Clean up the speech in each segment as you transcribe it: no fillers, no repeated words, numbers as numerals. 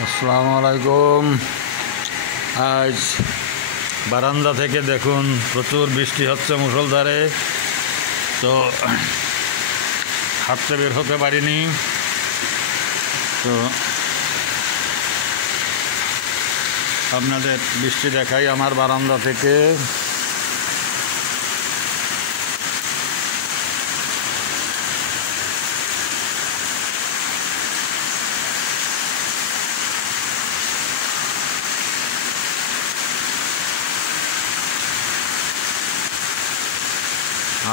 আসসালামু আলাইকুম। আজ বারান্দা থেকে দেখুন প্রচুর বৃষ্টি হচ্ছে মুষলধারে, তো হাঁটতে বের হতে পারিনি। তো আপনাদের বৃষ্টি দেখাই আমার বারান্দা থেকে।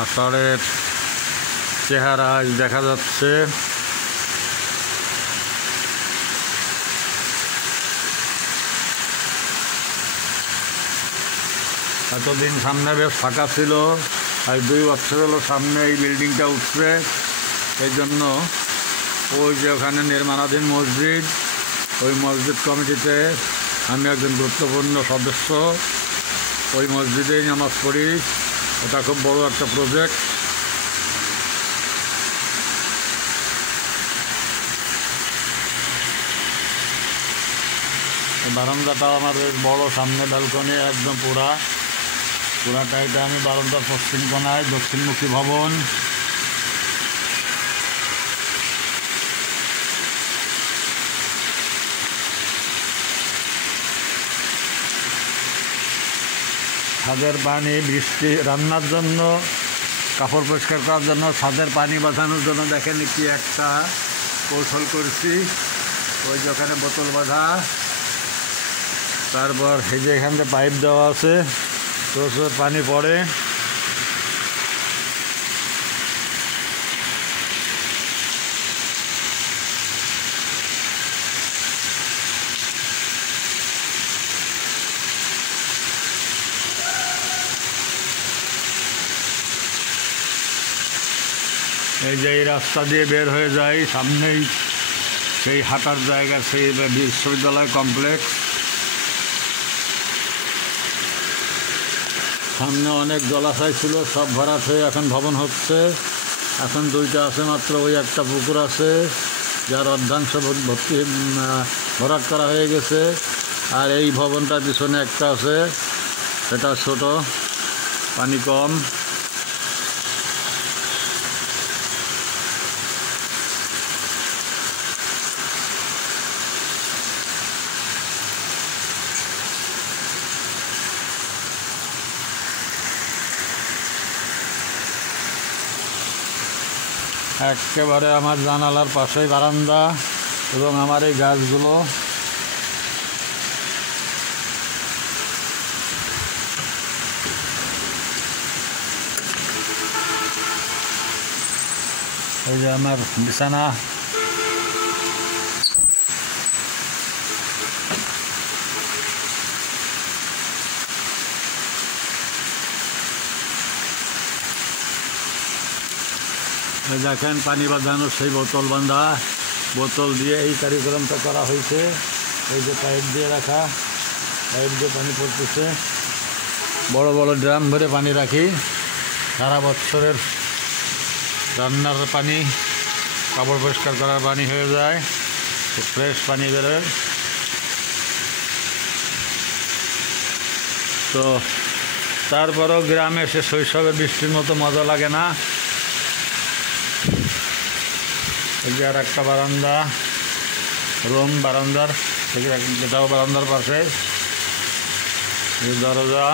আষাঢ়ের চেহারা আজ দেখা যাচ্ছে। এতদিন সামনে বেশ ফাঁকা ছিল, আজ 2 বছর হলো সামনে এই বিল্ডিংটা উঠছে। এই জন্য ওই যে ওখানে নির্মাণাধীন মসজিদ, ওই মসজিদ কমিটিতে আমি একজন গুরুত্বপূর্ণ সদস্য। ওই মসজিদেই নামাজ পড়ি। এটা খুব বড় একটা প্রজেক্ট। বারান্দাটাও আমার বেশ বড়, সামনে ব্যালকনি একদম পুরাটা এটা আমি বারান্দার পশ্চিম কোণায়, দক্ষিণমুখী ভবন। ছাদের পানি, বৃষ্টি, রান্নার জন্য, কাপড় পরিষ্কার করার জন্য, ছাদের পানি বাঁধানোর জন্য দেখেন কি একটা কৌশল করছি। ওই যে ওখানে বোতল বাঁধা, তারপর এই যে এখান থেকে পাইপ দেওয়া আছে, প্রচুর পানি পড়ে। এই যে এই রাস্তা দিয়ে বের হয়ে যায়, সামনেই সেই হাঁটার জায়গা, সেই বিশ্ববিদ্যালয় কমপ্লেক্স। সামনে অনেক জলাশয় ছিল, সব ভরাট হয়ে এখন ভবন হচ্ছে। এখন 2টা আছে মাত্র, ওই একটা পুকুর আছে যার অর্ধাংশ ভরাট করা হয়ে গেছে। আর এই ভবনটার পিছনে একটা আছে, সেটা ছোট, পানি কম। একেবারে আমার জানালার পাশেই বারান্দা এবং আমার এই গাছগুলো। এই যে আমার বিছানা। দেখেন পানি বাঁধানো সেই বোতল বাঁধা, বোতল দিয়ে এই কার্যক্রমটা করা হয়েছে। এই যে পাইপ দিয়ে রাখা, পাইপ দিয়ে পানি পড়তেছে। বড় বড় ড্রাম ভরে পানি রাখি, সারা বছরের রান্নার পানি, কাপড় পরিষ্কার করার পানি হয়ে যায়, ফ্রেশ পানি বেরোয়। তো তারপরেও গ্রামে এসে শৈশবে বৃষ্টির মতো মজা লাগে না। এই যে আর একটা বারান্দা, রুম বারান্দার থেকে, যেটাও বারান্দার পাশে, দরজা।